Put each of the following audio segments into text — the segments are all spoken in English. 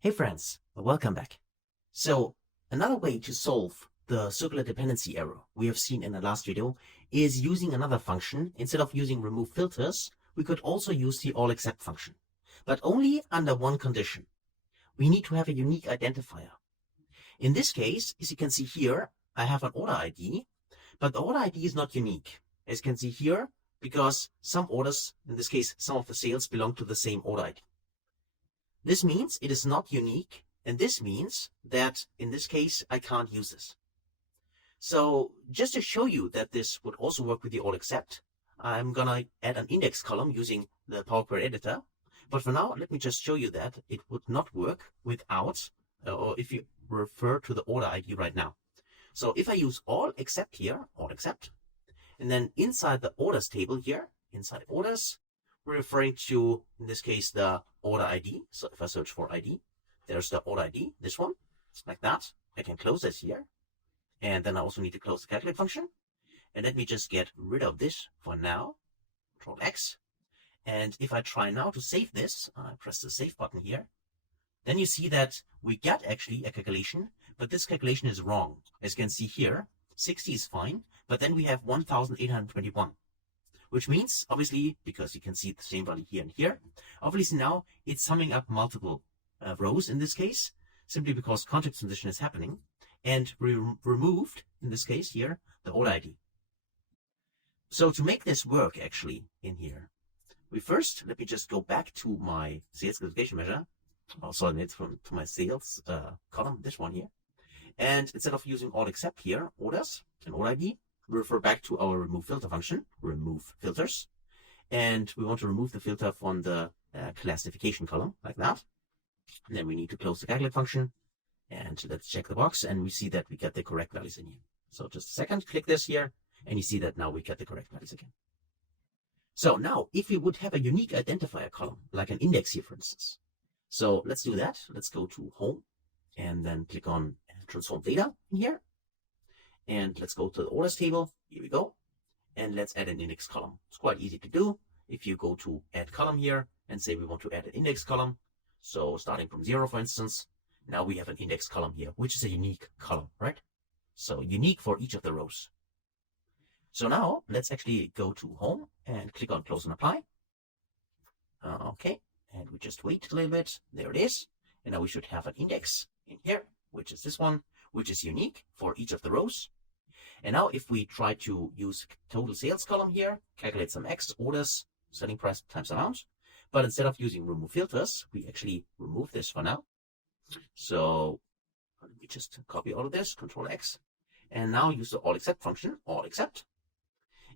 Hey friends, welcome back. So another way to solve the circular dependency error we have seen in the last video is using another function. Instead of using remove filters, we could also use the all except function, but only under one condition. We need to have a unique identifier. In this case, as you can see here, I have an order ID, but the order ID is not unique, as you can see here, because some orders, in this case, some of the sales belong to the same order ID. This means it is not unique, and this means that in this case, I can't use this. So just to show you that this would also work with the all except, I'm gonna add an index column using the Power Query editor. But for now, let me just show you that it would not work without, or if you refer to the order ID right now. So if I use all except here, all except, and then inside the orders table here, inside orders, we're referring to, in this case, the order ID. So if I search for ID, there's the order ID, this one, it's like that. I can close this here. And then I also need to close the calculate function. And let me just get rid of this for now. Control X. And if I try now to save this, I press the save button here, then you see that we get actually a calculation, but this calculation is wrong. As you can see here, 60 is fine, but then we have 1,821. Which means, obviously, because you can see the same value here and here, obviously now it's summing up multiple rows in this case, simply because context transition is happening, and we removed, in this case here, the order ID. So to make this work actually in here, let me just go back to my sales classification measure, also to my sales column, this one here, and instead of using all except here, orders and order ID, we refer back to our remove filter function, remove filters, and we want to remove the filter from the classification column like that. And then we need to close the calculate function, and let's check the box, and we see that we get the correct values in here. So just a second, click this here, and you see that now we get the correct values again. So now, if we would have a unique identifier column, like an index here, for instance. So let's do that. Let's go to Home, and then click on Transform Data in here. And let's go to the orders table. Here we go. And let's add an index column. It's quite easy to do. If you go to add column here and say we want to add an index column. So starting from 0, for instance, now we have an index column here, which is a unique column, right? So unique for each of the rows. So now let's actually go to Home and click on Close and Apply. Okay. And we just wait a little bit. There it is. And now we should have an index in here, which is this one, which is unique for each of the rows. And now if we try to use total sales column here, calculate some X, orders, selling price times amount, but instead of using remove filters, we actually remove this for now. So let me just copy all of this, Control X, and now use the all except function, all except.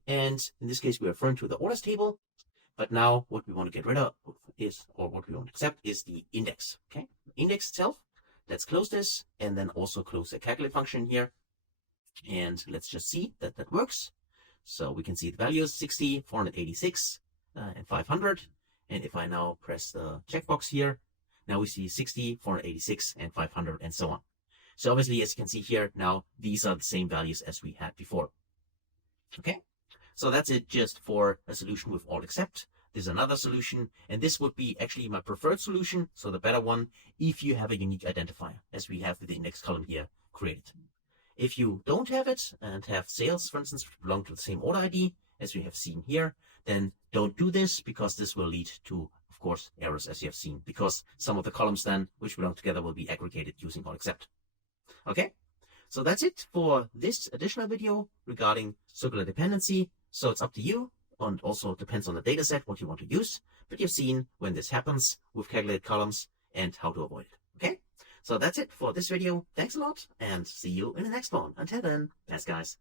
And in this case, we're referring to the orders table, but now what we want to get rid of is, or what we want to accept is the index, okay? The index itself. Let's close this and then also close the calculate function here. And let's just see that that works. So we can see the values 60, 486, and 500. And if I now press the checkbox here, now we see 60, 486, and 500, and so on. So obviously, as you can see here, now these are the same values as we had before. Okay, so that's it just for a solution with all except. There's another solution, and this would be actually my preferred solution, so the better one, if you have a unique identifier, as we have with the index column here created. If you don't have it and have sales, for instance, which belong to the same order ID, as we have seen here, then don't do this, because this will lead to, of course, errors, as you have seen, because some of the columns then, which belong together, will be aggregated using all except. Okay, so that's it for this additional video regarding circular dependency. So it's up to you. And also depends on the data set, what you want to use. But you've seen when this happens with calculated columns and how to avoid it. Okay? So that's it for this video. Thanks a lot, and see you in the next one. Until then, thanks guys.